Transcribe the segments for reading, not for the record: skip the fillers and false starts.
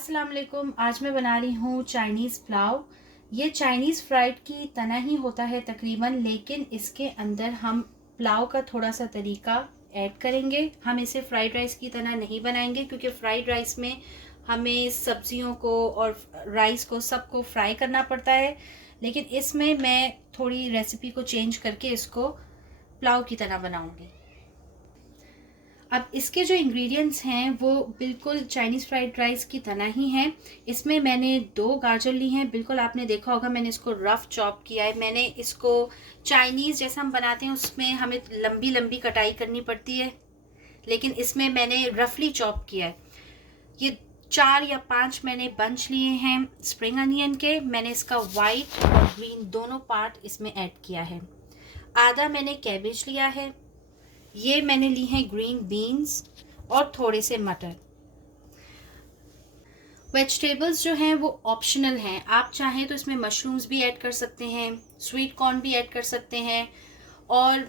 अस्सलाम वालेकुम। आज मैं बना रही हूँ चाइनीज़ पुलाव। ये चाइनीज़ फ्राइड की तरह ही होता है तकरीबन, लेकिन इसके अंदर हम पुलाव का थोड़ा सा तरीका ऐड करेंगे। हम इसे फ्राइड राइस की तरह नहीं बनाएंगे क्योंकि फ्राइड राइस में हमें सब्जियों को और राइस को सबको फ्राई करना पड़ता है, लेकिन इसमें मैं थोड़ी रेसिपी को चेंज करके इसको पुलाव की तरह बनाऊंगी। अब इसके जो इंग्रेडिएंट्स हैं वो बिल्कुल चाइनीज़ फ्राइड राइस की तरह ही हैं। इसमें मैंने 2 गाजर ली हैं, बिल्कुल आपने देखा होगा मैंने इसको रफ़ चॉप किया है। मैंने इसको चाइनीज़ जैसा हम बनाते हैं उसमें हमें लंबी लंबी कटाई करनी पड़ती है, लेकिन इसमें मैंने रफली चॉप किया है। ये 4 या 5 मैंने बंच लिए हैं स्प्रिंग अनियन के। मैंने इसका वाइट और ग्रीन दोनों पार्ट इसमें ऐड किया है। आधा मैंने कैबेज लिया है। ये मैंने ली हैं ग्रीन बीन्स और थोड़े से मटर। वेजिटेबल्स जो हैं वो ऑप्शनल हैं, आप चाहें तो इसमें मशरूम्स भी ऐड कर सकते हैं, स्वीट कॉर्न भी ऐड कर सकते हैं और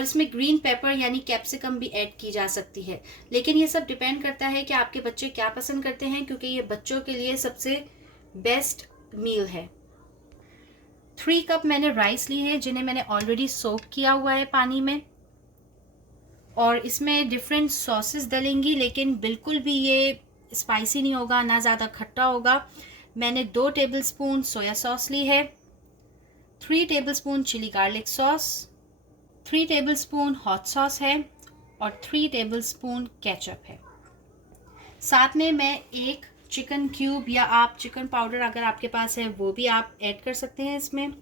इसमें ग्रीन पेपर यानी कैप्सिकम भी ऐड की जा सकती है। लेकिन ये सब डिपेंड करता है कि आपके बच्चे क्या पसंद करते हैं, क्योंकि ये बच्चों के लिए सबसे बेस्ट मील है। 3 कप मैंने राइस लिए हैं जिन्हें मैंने ऑलरेडी सोक किया हुआ है पानी में, और इसमें डिफरेंट सॉसेस डलेंगी, लेकिन बिल्कुल भी ये स्पाइसी नहीं होगा, ना ज़्यादा खट्टा होगा। मैंने 2 टेबलस्पून सोया सॉस ली है, 3 tablespoon chilli garlic sauce, 3 tablespoon hot sauce है और 3 टेबलस्पून केचप है। साथ में मैं एक चिकन क्यूब या आप चिकन पाउडर अगर आपके पास है वो भी आप ऐड कर सकते हैं इसमें।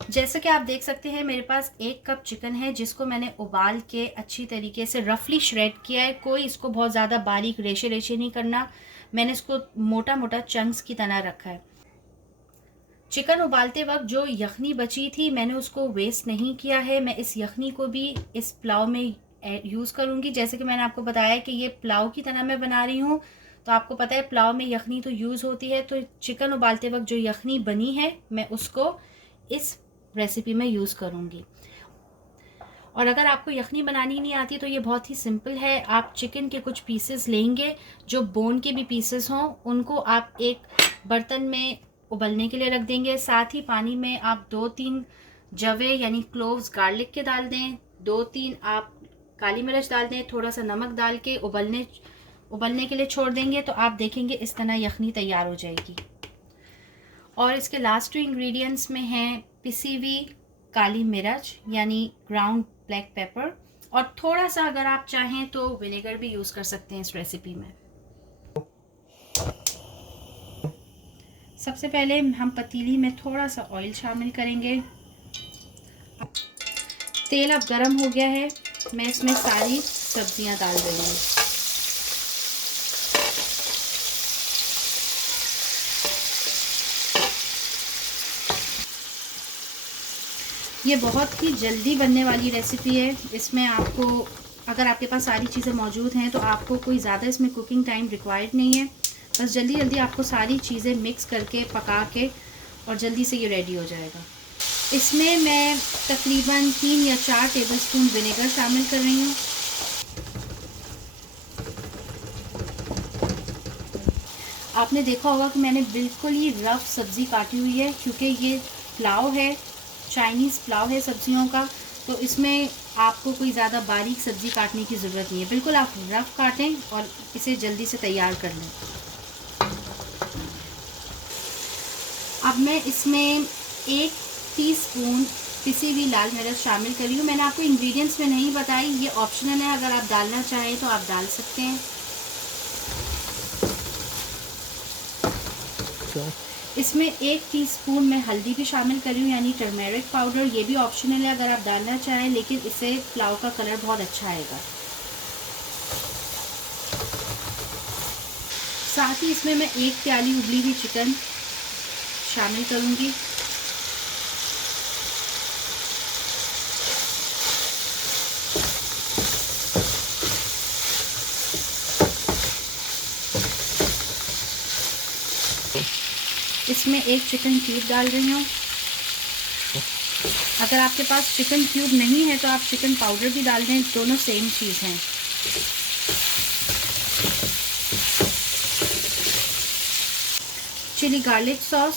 जैसे कि आप देख सकते हैं मेरे पास 1 कप चिकन है जिसको मैंने उबाल के अच्छी तरीके से रफली श्रेड किया है। कोई इसको बहुत ज़्यादा बारीक रेशे रेशे नहीं करना, मैंने इसको मोटा मोटा चंक्स की तरह रखा है। चिकन उबालते वक्त जो यखनी बची थी मैंने उसको वेस्ट नहीं किया है। मैं इस यखनी को भी इस पुलाव में यूज़ करूँगी। जैसे कि मैंने आपको बताया कि ये पुलाव की तरह मैं बना रही हूँ, तो आपको पता है पुलाव में यखनी तो यूज़ होती है, तो चिकन उबालते वक्त जो यखनी बनी है मैं उसको इस रेसिपी में यूज़ करूँगी। और अगर आपको यखनी बनानी नहीं आती तो ये बहुत ही सिंपल है। आप चिकन के कुछ पीसेस लेंगे, जो बोन के भी पीसेस हों, उनको आप एक बर्तन में उबलने के लिए रख देंगे। साथ ही पानी में आप 2-3 जवे यानी क्लोव्स गार्लिक के डाल दें, 2-3 आप काली मिर्च डाल दें, थोड़ा सा नमक डाल के उबलने के लिए छोड़ देंगे, तो आप देखेंगे इस तरह यखनी तैयार हो जाएगी। और इसके लास्ट 2 इंग्रेडिएंट्स में हैं पिसी हुई काली मिर्च यानी ग्राउंड ब्लैक पेपर, और थोड़ा सा अगर आप चाहें तो विनेगर भी यूज़ कर सकते हैं इस रेसिपी में। सबसे पहले हम पतीली में थोड़ा सा ऑयल शामिल करेंगे। तेल अब गर्म हो गया है, मैं इसमें सारी सब्जियां डाल रही हूँ। ये बहुत ही जल्दी बनने वाली रेसिपी है। इसमें आपको अगर आपके पास सारी चीज़ें मौजूद हैं तो आपको कोई ज़्यादा इसमें कुकिंग टाइम रिक्वायर्ड नहीं है। बस जल्दी जल्दी आपको सारी चीज़ें मिक्स करके पका के और जल्दी से ये रेडी हो जाएगा। इसमें मैं तकरीबन 3 या 4 टेबलस्पून विनेगर शामिल कर रही हूँ। आपने देखा होगा कि मैंने बिल्कुल ही रफ़ सब्ज़ी काटी हुई है, क्योंकि ये पुलाव है, चाइनीज़ पुलाव है सब्जियों का, तो इसमें आपको कोई ज़्यादा बारीक सब्ज़ी काटने की ज़रूरत नहीं है। बिल्कुल आप रफ़ काटें और इसे जल्दी से तैयार कर लें। अब मैं इसमें 1 टीस्पून पिसी हुई लाल मिर्च शामिल कर रही हूँ। मैंने आपको इंग्रेडिएंट्स में नहीं बताई, ये ऑप्शनल है, अगर आप डालना चाहें तो आप डाल सकते हैं। इसमें 1 टीस्पून मैं हल्दी भी शामिल कर रही हूँ यानी टर्मेरिक पाउडर। ये भी ऑप्शनल है अगर आप डालना चाहें, लेकिन इससे पुलाव का कलर बहुत अच्छा आएगा। साथ ही इसमें मैं 1 प्याली उबली हुई चिकन शामिल करूँगी। इसमें 1 चिकन क्यूब डाल रही हूँ। अगर आपके पास चिकन क्यूब नहीं है तो आप चिकन पाउडर भी डाल दें, दोनों सेम चीज़ हैं। चिली गार्लिक सॉस,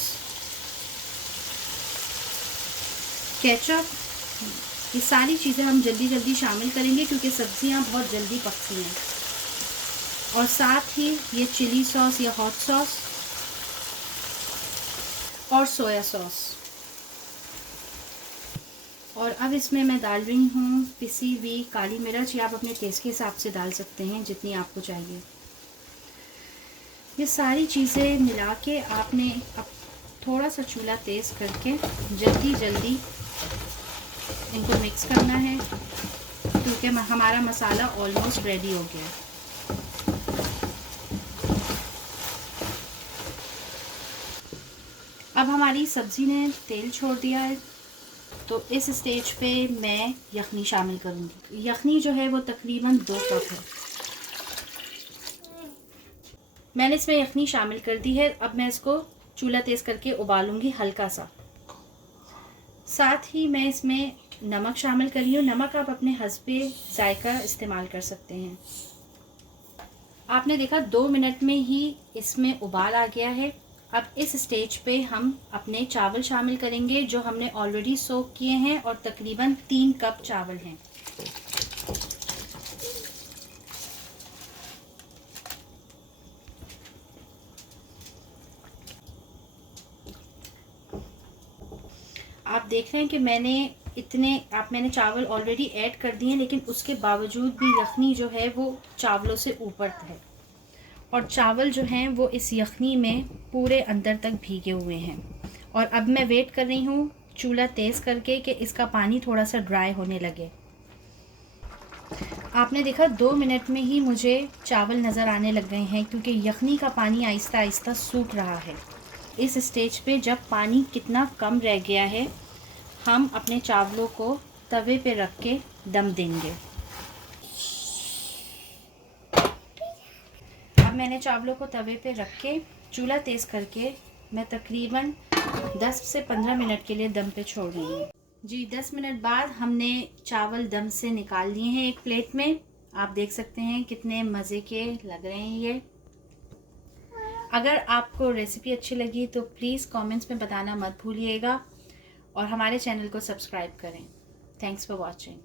केचप, ये सारी चीज़ें हम जल्दी जल्दी शामिल करेंगे क्योंकि सब्जियां बहुत जल्दी पकती हैं। और साथ ही ये चिली सॉस या हॉट सॉस और सोया सॉस। और अब इसमें मैं डाल रही हूँ पिसी हुई काली मिर्च, या आप अपने टेस्ट के हिसाब से डाल सकते हैं जितनी आपको चाहिए। ये सारी चीज़ें मिला के आपने अब थोड़ा सा चूल्हा तेज़ करके जल्दी जल्दी इनको मिक्स करना है क्योंकि हमारा मसाला ऑलमोस्ट रेडी हो गया है। अब हमारी सब्ज़ी ने तेल छोड़ दिया है, तो इस स्टेज पे मैं यखनी शामिल करूँगी। यखनी जो है वो तकरीबन 2 कप है। मैंने इसमें यखनी शामिल कर दी है। अब मैं इसको चूल्हा तेज़ करके उबालूंगी हल्का सा। साथ ही मैं इसमें नमक शामिल कर रही हूँ। नमक आप अपने हस्बे जायका इस्तेमाल कर सकते हैं। आपने देखा 2 मिनट में ही इसमें उबाल आ गया है। अब इस स्टेज पे हम अपने चावल शामिल करेंगे जो हमने ऑलरेडी सोक किए हैं और तकरीबन 3 कप चावल हैं। आप देख रहे हैं कि मैंने चावल ऑलरेडी ऐड कर दिए हैं, लेकिन उसके बावजूद भी यखनी जो है वो चावलों से ऊपर है और चावल जो हैं वो इस यखनी में पूरे अंदर तक भीगे हुए हैं। और अब मैं वेट कर रही हूँ चूल्हा तेज़ करके कि इसका पानी थोड़ा सा ड्राई होने लगे। आपने देखा 2 मिनट में ही मुझे चावल नज़र आने लग गए हैं क्योंकि यखनी का पानी आहिस्ता आहिस्ता सूख रहा है। इस स्टेज पे जब पानी कितना कम रह गया है, हम अपने चावलों को तवे पे रख के दम देंगे। अब मैंने चावलों को तवे पे रख के चूल्हा तेज़ करके मैं तकरीबन 10 से 15 मिनट के लिए दम पे छोड़ रही हूँ। जी 10 मिनट बाद हमने चावल दम से निकाल लिए हैं एक प्लेट में। आप देख सकते हैं कितने मज़े के लग रहे हैं ये। अगर आपको रेसिपी अच्छी लगी तो प्लीज़ कमेंट्स में बताना मत भूलिएगा और हमारे चैनल को सब्सक्राइब करें। Thanks for watching.